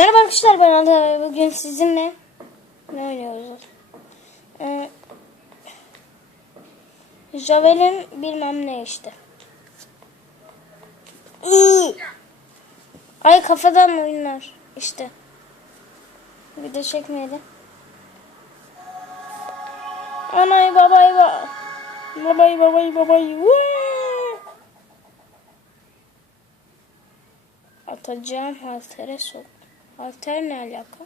Merhaba arkadaşlar ben Ada. Bugün sizinle ne oynuyoruz? Ee, Javelin bilmem ne işte. Iı! Ay kafadan oyunlar işte. Bir de çekmeyeli. Anay babay ba. Babay babay babay. Atacağım haltere sok. Halter ne alaka?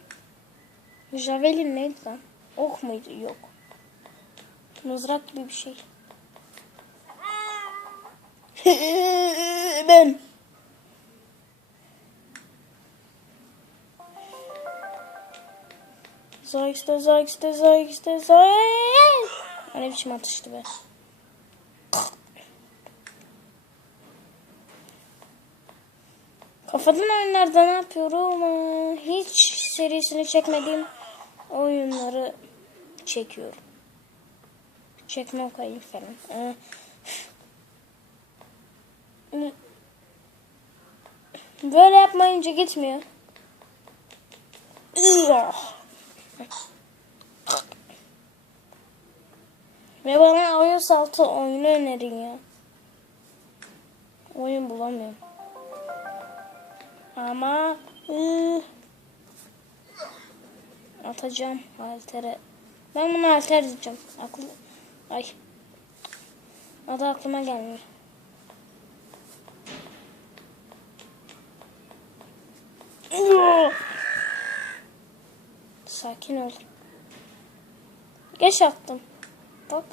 Javelin neydi lan? Ok muydu? Yok. Mızrak gibi bir şey. ben. Zayx'te Zayx'te Zayx'te Zayx. Ne biçim atıştı be. Kafadan oyunlarda ne yapıyorum? Ee, Hiç serisini çekmediğim oyunları çekiyorum. Çekme falan. Ee, Böyle yapmayınca gitmiyor. Ve bana oyun saltı oyunu önerin ya. Oyun bulamıyorum. Ama ıı, atacağım haltere. Ben bunu halter diyeceğim. Aklı ay. Adı aklıma gelmiyor. Sakin ol. Geç attım. Bak.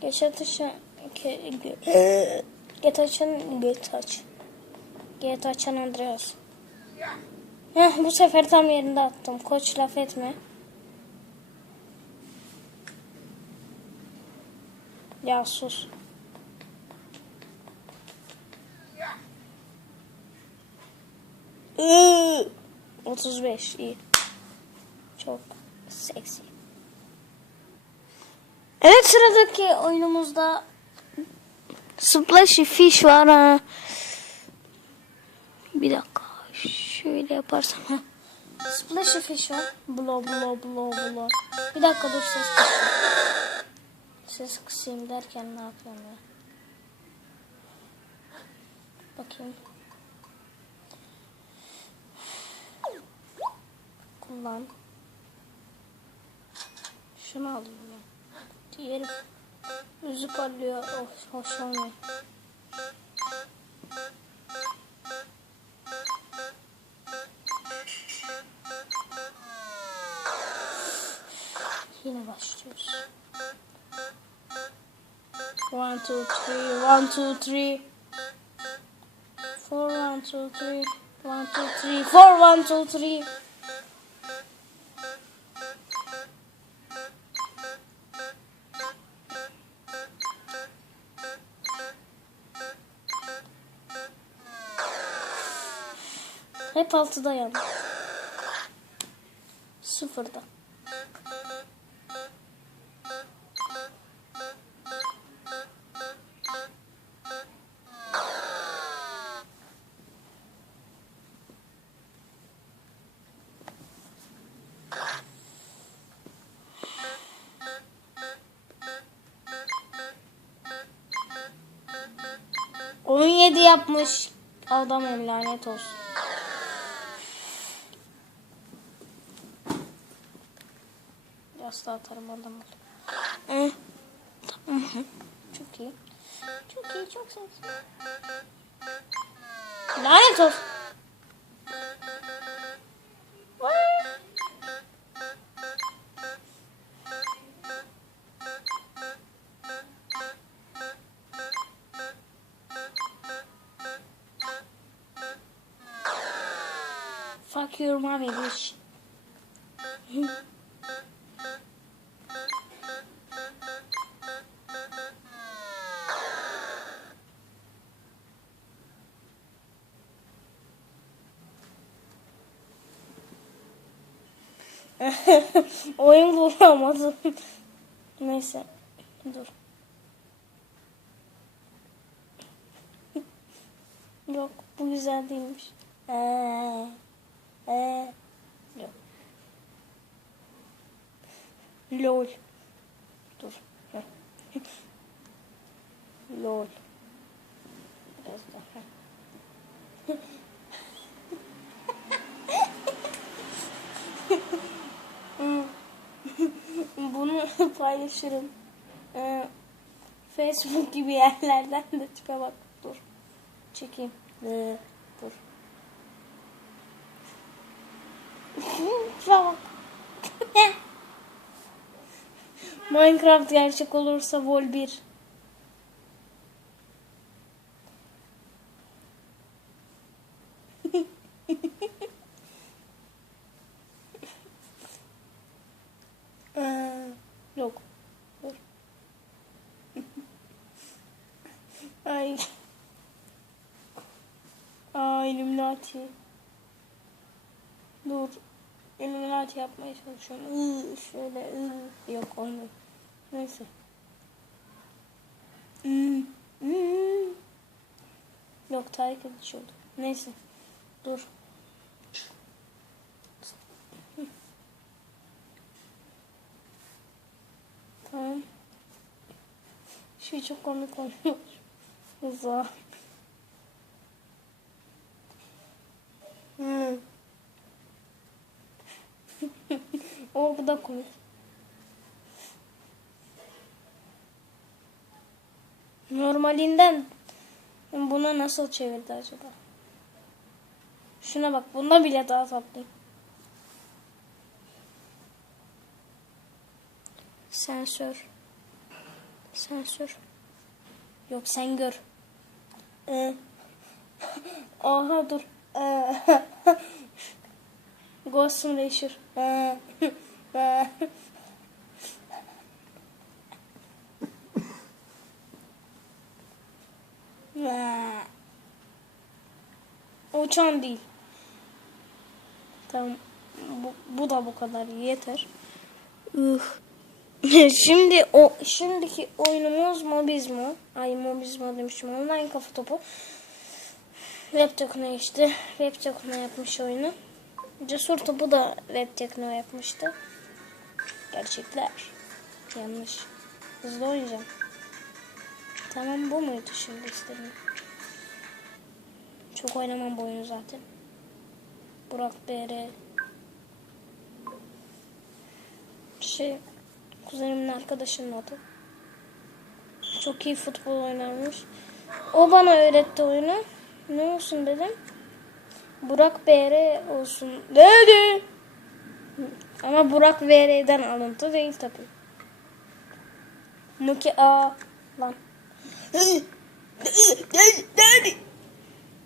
Geç atışa ke, gö- Get açan get aç. Get açan Andreas. Heh, bu sefer tam yerinde attım. Koç laf etme. Ya sus. Iıı, 35 iyi. Çok seksi. Evet sıradaki oyunumuzda Splashy Fish var ha. Bir dakika. Şöyle yaparsam. ha. Splashy Fish var. Blo blo blo blo. Bir dakika dur ses kısayım. Ses kısayım derken ne yapıyorum ya? Bakayım. Kullan. Şunu alayım ben. Diğeri yüzü parlıyor. Of, hoş olmuyor. Two, three, one, two, three. Four, one, two, three. One, two, three. Four, one, two, three. Hep altıda yandı. Sıfırda. Yapmış adamım lanet olsun. Yastığı atarım bak. Hı. Tamam. Çok iyi. Çok iyi, çok seksi. Lanet olsun. Bitch. Oyun bulamadım. Neyse. Dur. Yok bu güzel değilmiş. Ee, yok. Lol. Dur. Lol. Biraz daha. Hmm. Bunu paylaşırım. Ee, Facebook gibi yerlerden de tipe bak. Dur. Çekeyim. Ee, Minecraft gerçek olursa Vol 1. Ee, Yok. Dur. Ay. Aa Illuminati. Dur. Illuminati yapmaya çalışıyorum. Iı, şöyle ıı. Yok olmuyor. Neyse. Hmm. Hmm. Yok Tarık edici oldu. Neyse. Dur. Tamam. Şey çok komik oluyor. Uzak. Hmm. o bu da komik. Normalinden bunu nasıl çevirdi acaba? Şuna bak bunda bile daha tatlı. Sensör. Sensör. Yok sen gör. Ee. Aha dur. Ee. Ghost Simulator. Ee. Uçan değil. Tamam. Bu, bu da bu kadar yeter. Şimdi o şimdiki oyunumuz Mobizmo. Ay Mobizmo demişim. Online kafa topu. Web Tekno işte. Web Tekno yapmış oyunu. Cesur topu da Web Tekno yapmıştı. Gerçekler. Yanlış. Hızlı oynayacağım. Tamam bu muydu şimdi istediğim? Çok oynamam bu oyunu zaten. Burak BR. Şey kuzenimin arkadaşının adı. Çok iyi futbol oynarmış. O bana öğretti oyunu. Ne olsun dedim. Burak BR olsun dedi. Ama Burak BR'den alıntı değil tabi. Muki A lan. Daddy, daddy.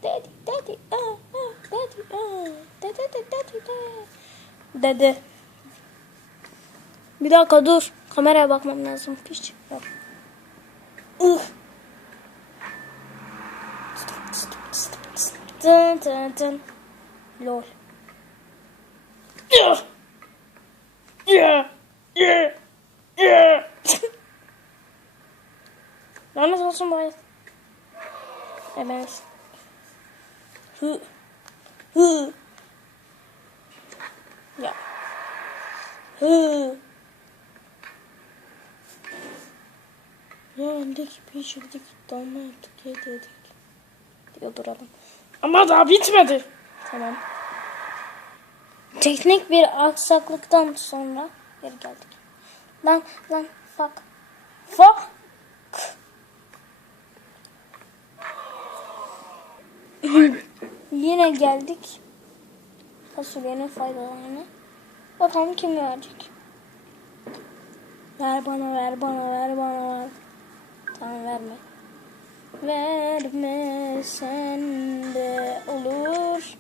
Daddy, ah, ah, daddy, ah, daddy, daddy, daddy. Dede. Bir dakika dur. Kameraya bakmam lazım. Bak. Ih. Dın dın dın. Lol. Yeah. Yeah. Yeah. Yeah. Lanet olsun hayat. Evet. Hı. Hı. Ya. Hı. Ya öndeki pişirdik, dolma yaptık, yedik. Diyor duralım. Ama daha bitmedi. Tamam. Teknik bir aksaklıktan sonra geri geldik. Lan lan fuck. Yine geldik. Fasulyenin faydalarına. Bakalım kim verecek. Ver bana ver bana ver bana ver. Tamam verme. Verme sen de olur.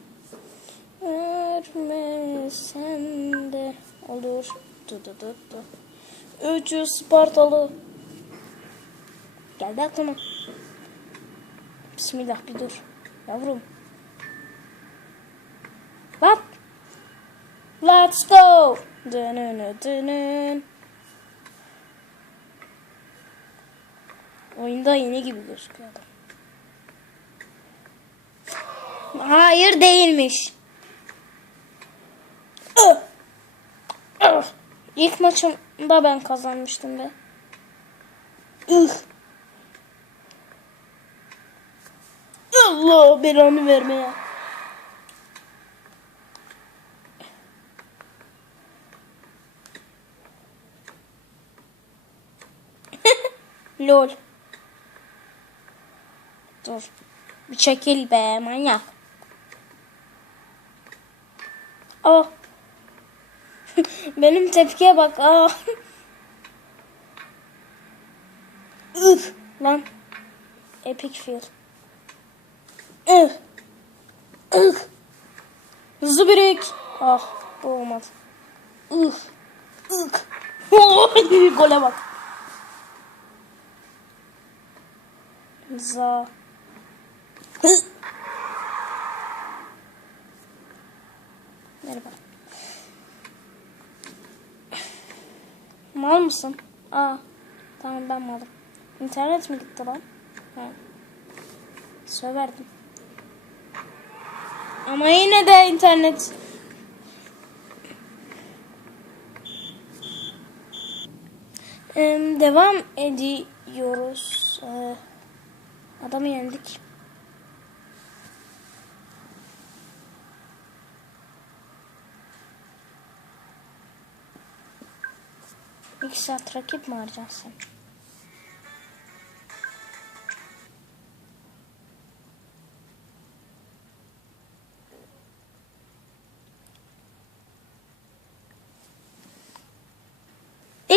Verme sen de olur. Du du du du. 300 Spartalı. Geldi aklıma. Bismillah bir dur. Yavrum. Bak. Let's go. Dönün dönün. Oyunda yeni gibi gözüküyor adam. Hayır değilmiş. İlk maçımda ben kazanmıştım be. Üh. Allah belanı verme ya. Lol. Dur. Bir çekil be manyak. Aa. Benim tepkiye bak. Aa. Üf. Lan. Epic fail. Üf. Üf. Hızlı birek. Ah olmadı. Üf. Üf. Gole bak. Za. Merhaba. Mal mısın? Aa. Tamam ben malım. İnternet mi gitti lan? Ha. Söverdim. Ama yine de internet. Em, devam ediyoruz. Ee, adamı yendik. İki saat rakip mi arayacaksın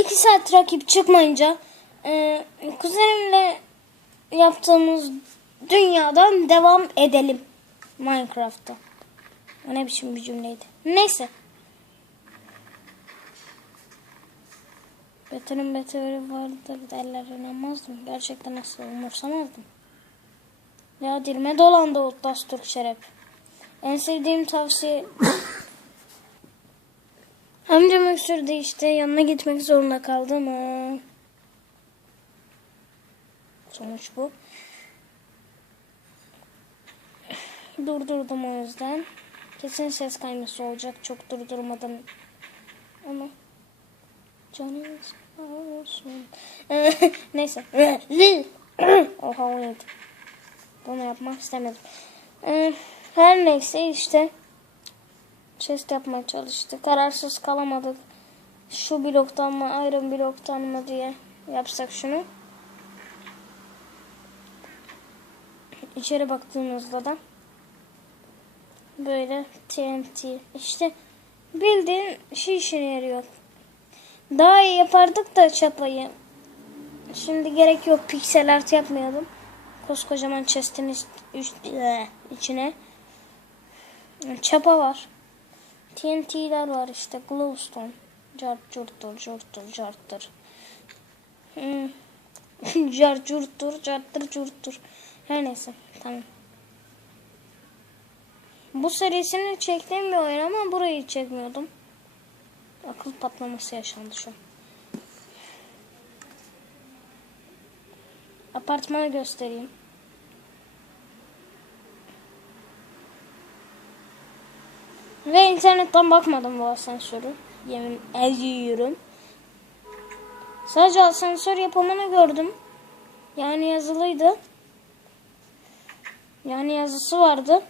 sen? İki saat rakip çıkmayınca e, kuzenimle yaptığımız dünyadan devam edelim Minecraft'ta. Ne biçim bir cümleydi. Neyse. Beterin beteri vardır derler inanmazdım. Gerçekten asla umursamazdım. Ya dilime dolandı o Dastur Şeref. En sevdiğim tavsiye... Amcam öksürdü işte yanına gitmek zorunda kaldım. Ha. Sonuç bu. Durdurdum o yüzden. Kesin ses kayması olacak çok durdurmadan. Ama canım sağ olsun. Neyse. Oha o neydi? Bunu yapmak istemedim. Ee, Her neyse işte chest yapmaya çalıştık. Kararsız kalamadık. Şu bloktan mı iron bloktan mı diye yapsak şunu. İçeri baktığımızda da böyle TNT işte bildiğin şey işine yarıyor. Daha iyi yapardık da çapayı. Şimdi gerek yok piksel art yapmayalım. Koskocaman chest'in içine çapa var. TNT'ler var işte glowstone. Cart curttur curttur carttır. Hmm. Cart curttur carttır curttur. Her neyse tamam. Bu serisini çektiğim bir oyun ama burayı çekmiyordum. Akıl patlaması yaşandı şu an. Apartmanı göstereyim. Ve internetten bakmadım bu asansörü. Yemin ediyorum. Sadece asansör yapımını gördüm. Yani yazılıydı. Yani yazısı vardı.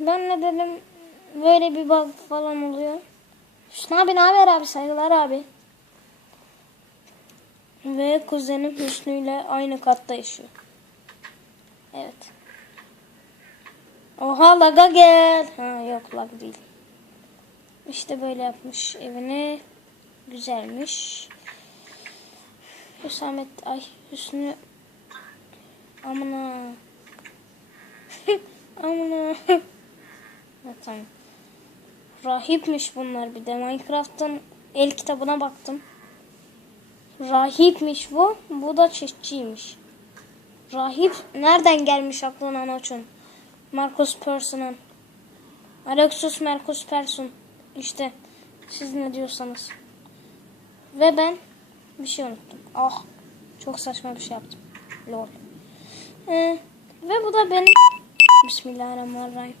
Ben ne dedim böyle bir bug falan oluyor. Hüsnü abi ne haber abi saygılar abi. Ve kuzenim Hüsnü ile aynı katta yaşıyor. Evet. Oha laga gel. Ha yok lag değil. İşte böyle yapmış evini. Güzelmiş. Hüsamet ay Hüsnü amına amına ha, tamam. Rahipmiş bunlar bir de Minecraft'ın el kitabına baktım. Rahipmiş bu. Bu da çiftçiymiş. Rahip nereden gelmiş aklına Anoç'un? Marcus Person'un. Alexus Marcus Person. İşte siz ne diyorsanız. Ve ben bir şey unuttum. Ah çok saçma bir şey yaptım. Lol. Ee, ve bu da benim Bismillahirrahmanirrahim.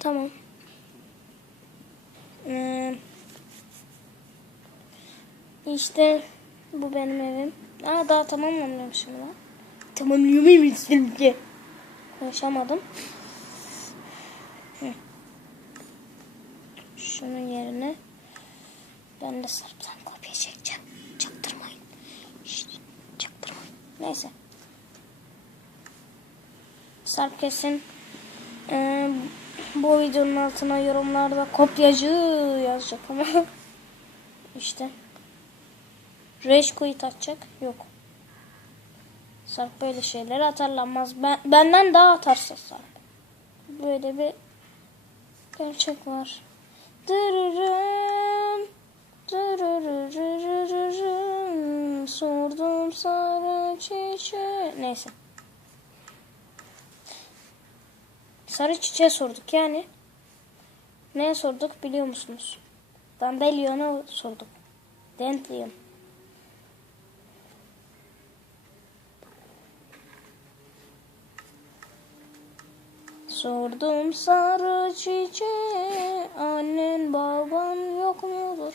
Tamam. Ee, işte bu benim evim. Aa daha tamamlamamışım lan. Tamamlayamamışım ki. Konuşamadım. Hı. Şunun yerine ben de Sarp'tan kopya çekeceğim. Çaktırmayın. Şşt, çaktırmayın. Neyse. Sarp kesin ee, bu videonun altına yorumlarda kopyacı yazacak ama işte Rage quit atacak yok Sarp böyle şeyleri atarlanmaz ben, benden daha atarsa Sarp böyle bir gerçek var Dırırım, dırırırırırım, sordum sarı çiçeği neyse Sarı çiçeğe sorduk yani. Neye sorduk biliyor musunuz? Dandelion'a sorduk. Dandelion. Sordum sarı çiçeğe annen baban yok mudur?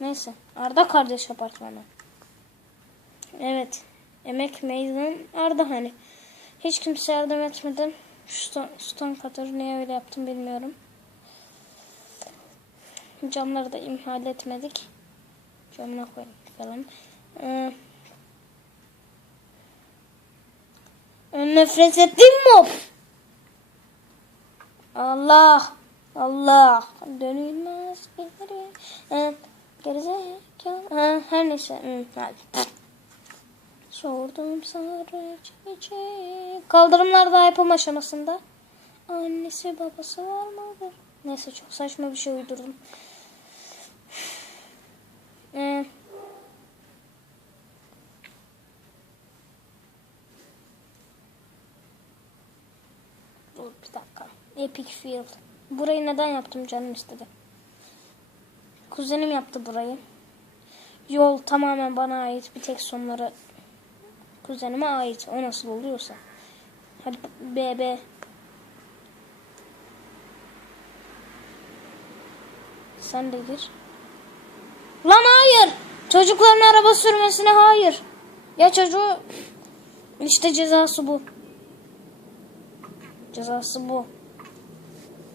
Neyse Arda kardeş apartmanı. Evet emek meydan Arda hani. Hiç kimse yardım etmeden Stone, stone cutter niye öyle yaptım bilmiyorum. Camları da imhal etmedik. Camına koyalım falan. Ee, nefret ettim mi? Allah Allah dönülmez geri. Ee, gerizekalı. Her neyse. Hadi. Sordum sarı çiçek. Kaldırımlar daha yapım aşamasında. Annesi babası var mıdır? Neyse çok saçma bir şey uydurdum. Ee, dur bir dakika. Epic Field. Burayı neden yaptım canım istedi. Kuzenim yaptı burayı. Yol tamamen bana ait. Bir tek sonları kuzenime ait. O nasıl oluyorsa. Hadi BB. Sen de gir. Lan hayır. Çocukların araba sürmesine hayır. Ya çocuğu işte cezası bu. Cezası bu.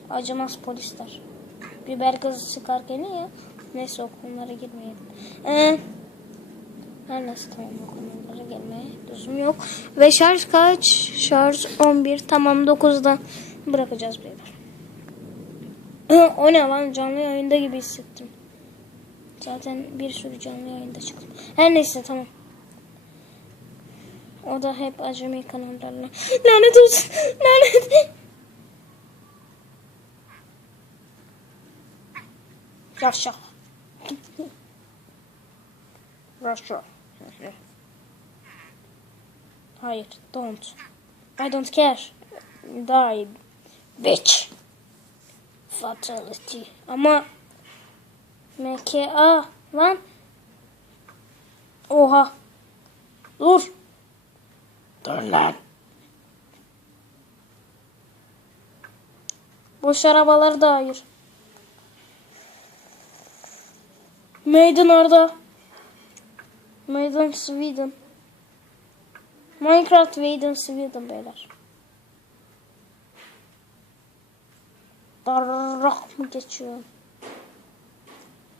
Acımaz polisler. Biber gazı sıkarken ya. Neyse o konulara girmeyelim. Ee, her neyse tamam o konulara gelmeye lüzum yok. Ve şarj kaç? Şarj 11. Tamam 9'da bırakacağız beyler. o ne lan canlı yayında gibi hissettim. Zaten bir sürü canlı yayında çıktım. Her neyse tamam. O da hep acemi kanallarla. Lanet olsun. Lanet. Yaşa. Russia. Hayır, don't. I don't care. Die, bitch. Fatality. Ama MKA lan. Oha. Dur. Dur lan. Boş arabalar da hayır. Meydan orada. Meydan Sweden. Minecraft Meydan Sweden beyler. Darrak mı geçiyor?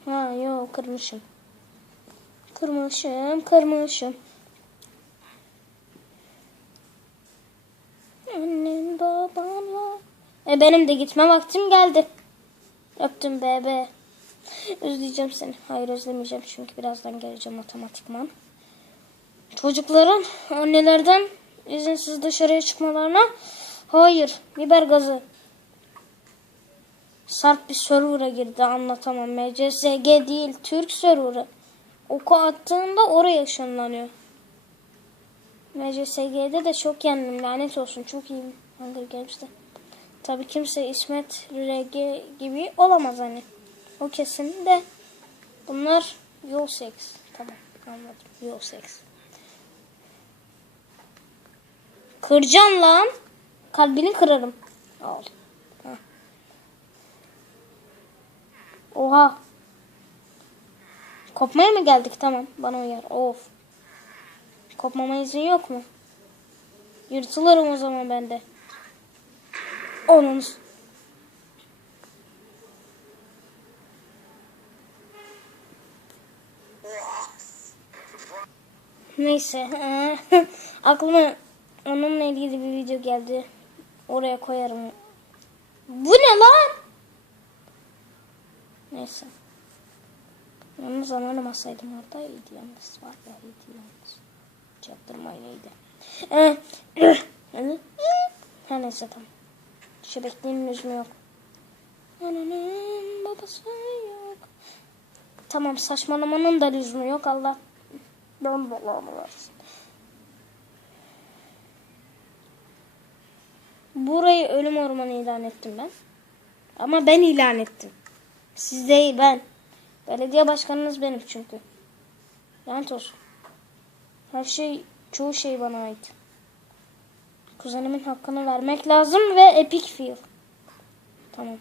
Ha yok kırmışım. Kırmışım, kırmışım. Annem babamla. E benim de gitme vaktim geldi. Öptüm bebe. Özleyeceğim seni. Hayır özlemeyeceğim çünkü birazdan geleceğim otomatikman. Çocukların annelerden izinsiz dışarıya çıkmalarına hayır. Biber gazı. Sarp bir server'a girdi anlatamam. MCSG değil Türk server'ı. Oku attığında oraya ışınlanıyor. MCSG'de de çok yendim lanet olsun çok iyiyim Hunger Games'te. Tabi kimse İsmet RG gibi olamaz hani. O kesin de bunlar yol seks. Tamam anladım yol seks. Kıracağım lan. Kalbini kırarım. Al. Oha. Kopmaya mı geldik? Tamam. Bana uyar. Of. Kopmama izin yok mu? Yırtılırım o zaman ben de. Onun. Neyse. Aklıma onunla ilgili bir video geldi. Oraya koyarım. Bu ne lan? Neyse. Yalnız anlamasaydım orada iyiydi yalnız. Var ya iyiydi yalnız. Çaktırmayın iyiydi. Ee? Ha neyse tamam. Şebekliğin lüzumu yok. Ananın babası yok. Tamam saçmalamanın da lüzumu yok. Allah ben belamı versin. Burayı ölüm ormanı ilan ettim ben. Ama ben ilan ettim. Siz değil ben. Belediye başkanınız benim çünkü. Lanet olsun. Her şey, çoğu şey bana ait. Kuzenimin hakkını vermek lazım ve epic feel. Tamam.